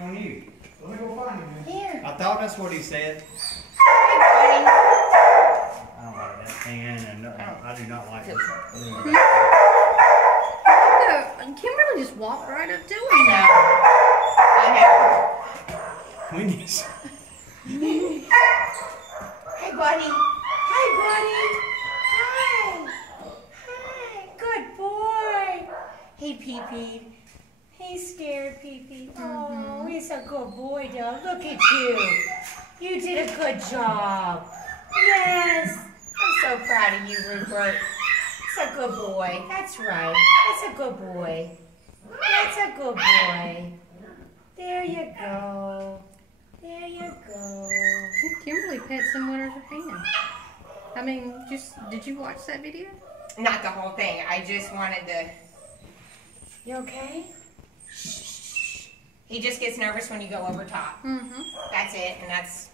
On you. Let me go find him, man. Here. I thought that's what he said. Hey, buddy. I don't like that can, and no, I do not like this. Kimberly just walked right up to him. I know. We need. Hey, buddy. Hi, buddy. Hi. Hi. Good boy. He pee-peed. He's scared, Pee-Pee. Oh, he's a good boy, Dad. Look at you. You did a good job. Yes. I'm so proud of you, Rupert. That's a good boy. That's right. That's a good boy. That's a good boy. There you go. There you go. Kimberly pets him with her hand. I mean, did you watch that video? Not the whole thing. I just wanted to... You okay? He just gets nervous when you go over top. Mm-hmm. That's it, and that's...